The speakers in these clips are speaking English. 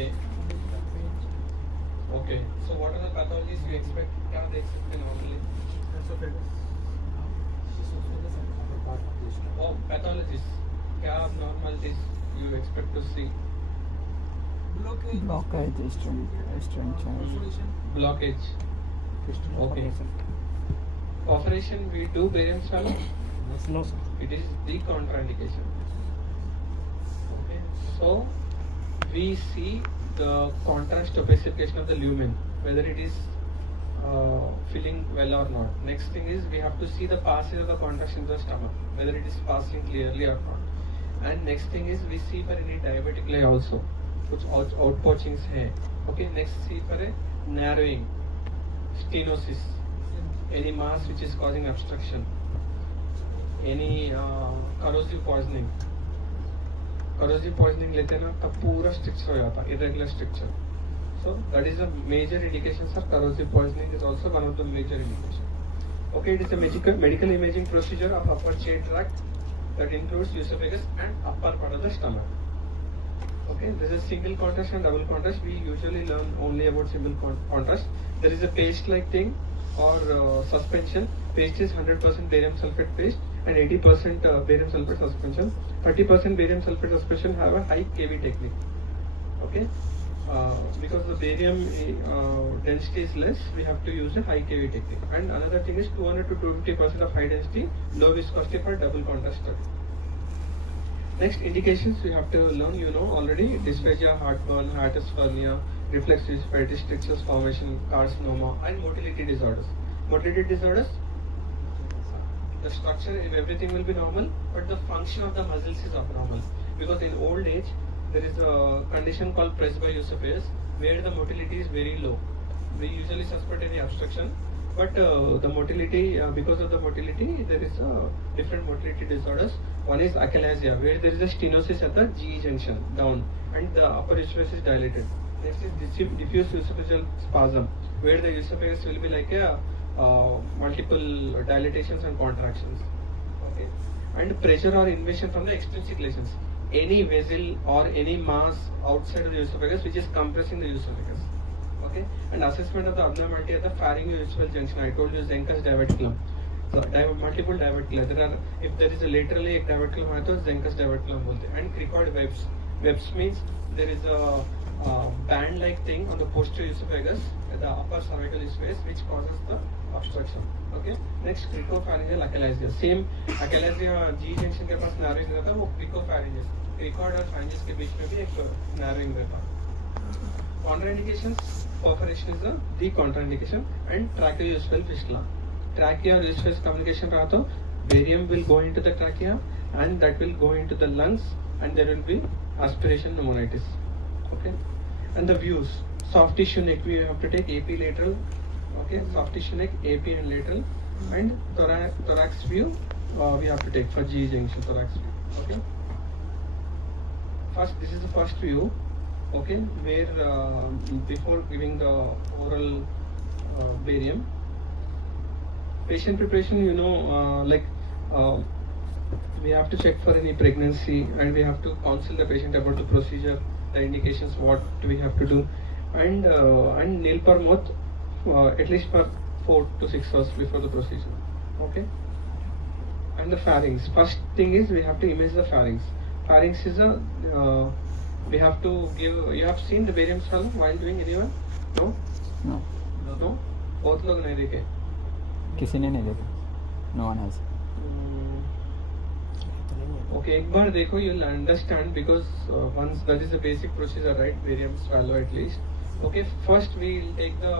Okay. Okay. So what are the pathologies you expect? क्या देख सकते हैं normally? Oh, pathologies. क्या abnormalities you expect to see? Blockage, Blockage. Okay. Perforation we do barium swallow. No, sir. It is the contraindication. Okay. So we see the contrast opacification of the lumen, whether it is filling well or not. Next thing is we have to see the passage of the contrast into the stomach, whether it is passing clearly or not. And next thing is we see for any diabetic eye also, which outpoachings hai. Okay, next see for a narrowing, stenosis, any mass which is causing obstruction, any corrosive poisoning. Corrosive poisoning लेते हैं ना तब पूरा structure हो जाता है, irregular structure. So that is a major indication, sir. Corrosive poisoning is also one of the major indications. Okay, it is a medical imaging procedure of upper GI tract that includes esophagus and upper part of the stomach. Okay, this is single contrast and double contrast. We usually learn only about single contrast. There is a paste-like thing or suspension. Paste is 100% barium sulfate paste and 80% barium sulfate suspension. 30% barium sulfate suspension have a high kV technique. Okay, because the barium density is less, we have to use a high kV technique. And another thing is 200 to 250% of high density, low viscosity for double contrast study. Next indications we have to learn, you know already: dysphagia, heartburn, hiatus hernia, reflex esophagitis, strictures formation, carcinoma, and motility disorders. Motility disorders, the structure if everything will be normal, but the function of the muscles is abnormal. Because in old age, there is a condition called presbyosophagus where the motility is very low. We usually suspect any obstruction, but the motility, because of the motility, there is different motility disorders. One is achalasia, where there is a stenosis at the GE junction down, and the upper esophagus is dilated. Next is diffuse esophageal spasm, where the esophagus will be like a multiple dilatations and contractions. Okay, and pressure or invasion from the extrinsic lesions. Any vessel or any mass outside of the esophagus which is compressing the esophagus. Okay, and assessment of the abnormality at the pharyngoesophageal junction. I told you Zenker's diverticulum. So multiple diverticula. If there is a laterally एक diverticulum है तो Zenker's diverticulum बोलते हैं. And cricoid webs. Webs means there is a band-like thing on the posterior esophagus, the upper cervical space, which causes the obstruction. Okay. Next, cricopharyngeal achalasia. Same achalasia G junction के पास narrowing रहता है, वो cricopharyngeal. Cricoid और pharyngeal के बीच में भी एक narrowing रहता है. Contraindications: perforation is the contraindication, and tracheoesophageal fistula. Trachea or esophagus communication रहा तो barium will go into the trachea and that will go into the lungs, and there will be aspiration pneumonitis. Okay, and the views: soft tissue neck we have to take AP lateral. Okay, soft tissue neck AP and lateral, and thorax view we have to take for G junction thorax view. Okay, first this is the first view. Okay, where before giving the oral barium, patient preparation, you know, we have to check for any pregnancy, and we have to counsel the patient about the procedure, the indications, what we have to do, and nail per mouth at least for 4 to 6 hours before the procedure. Okay, and the pharynx. First thing is we have to image the pharynx. Pharynx is a we have to give. You have seen the barium swallow while doing anyone? No. No. No. बहुत लोग नहीं देखे. किसी ने नहीं देखा. No one has. Okay, एक बार देखो, you'll understand, because once that is the basic procedure, right? Barium swallow at least. Okay, first we will take the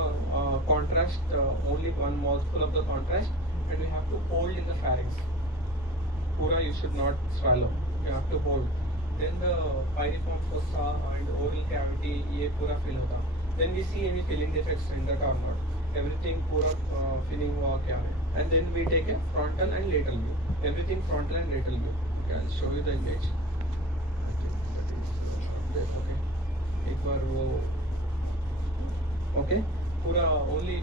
contrast, only one mouthful of the contrast, and we have to hold in the pharynx. Pura you should not swallow. You have to hold. Then the pyriform fossa and oral cavity, ये पूरा fill होता. Then we see any filling defects in that or not. Everything पूरा filling हुआ क्या है. And then we take a frontal and lateral view. Everything frontal and lateral view. Okay, I'll show you the image. Okay. एक बार वो. Okay. पूरा only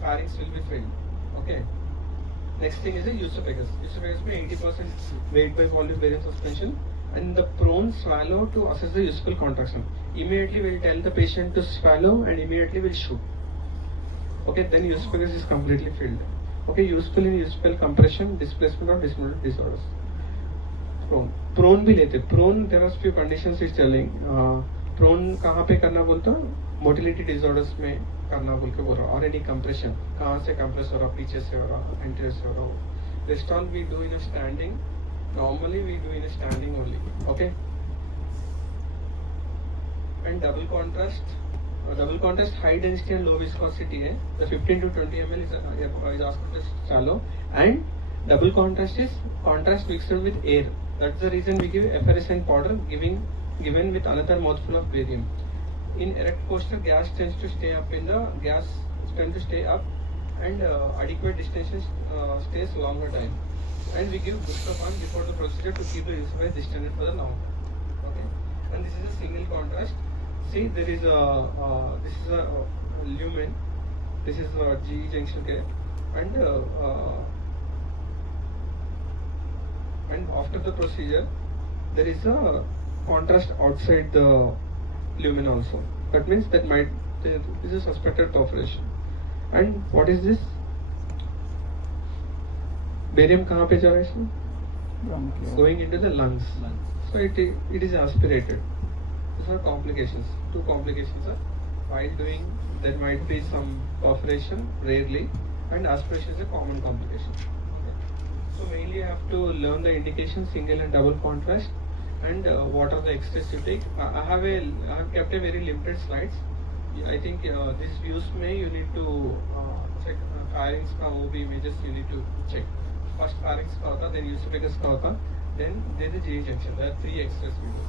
pharynx will be filled. Okay. Next thing is the esophagus. Esophagus में 80% weight by volume barium suspension. and the prone swallow to assess the useful contraction. Immediately we'll tell the patient to swallow and immediately we'll shoot. Okay, then usefulness is completely filled. Okay, useful in useful compression, displacement or dismotility disorders. Prone भी लेते. Prone there are few conditions is telling. Prone कहाँ पे करना बोलता? Motility disorders में करना बोल के बोल रहा. Or any compression. कहाँ से compress हो रहा? पीछे से हो रहा? anterior से हो रहा? Rest all we do in a standing. Normally we do in a standing only. Okay. And double contrast high density and low viscosity है. The 15 to 20 ml is asked as shallow, and double contrast is contrast mixed with air. That's the reason we give effervescent powder given with another mouthful of barium. In erect posture, gas tends to stay up and adequate distance stays longer time. And we give Buscopan before the procedure to keep the user distended for the long. Okay. And this is a single contrast. See, there is this is a lumen. This is a G junction here, and after the procedure, there is a contrast outside the lumen also. That means that this is a suspected perforation. And what is this? Barium कहाँ पे जा रहा है इसमें? Bronchial. Going into the lungs. So it is aspirated. These are complications. Two complications are while doing there might be some perforation rarely, and aspiration is a common complication. So mainly you have to learn the indication, single and double contrast, and what are the extras you take. I have kept a very limited slides. I think these views may you need to check pharynx का वो भी images you need to check. First pharynx का होता, then esophagus का होता, then there is GI junction. There are 3 extras we do.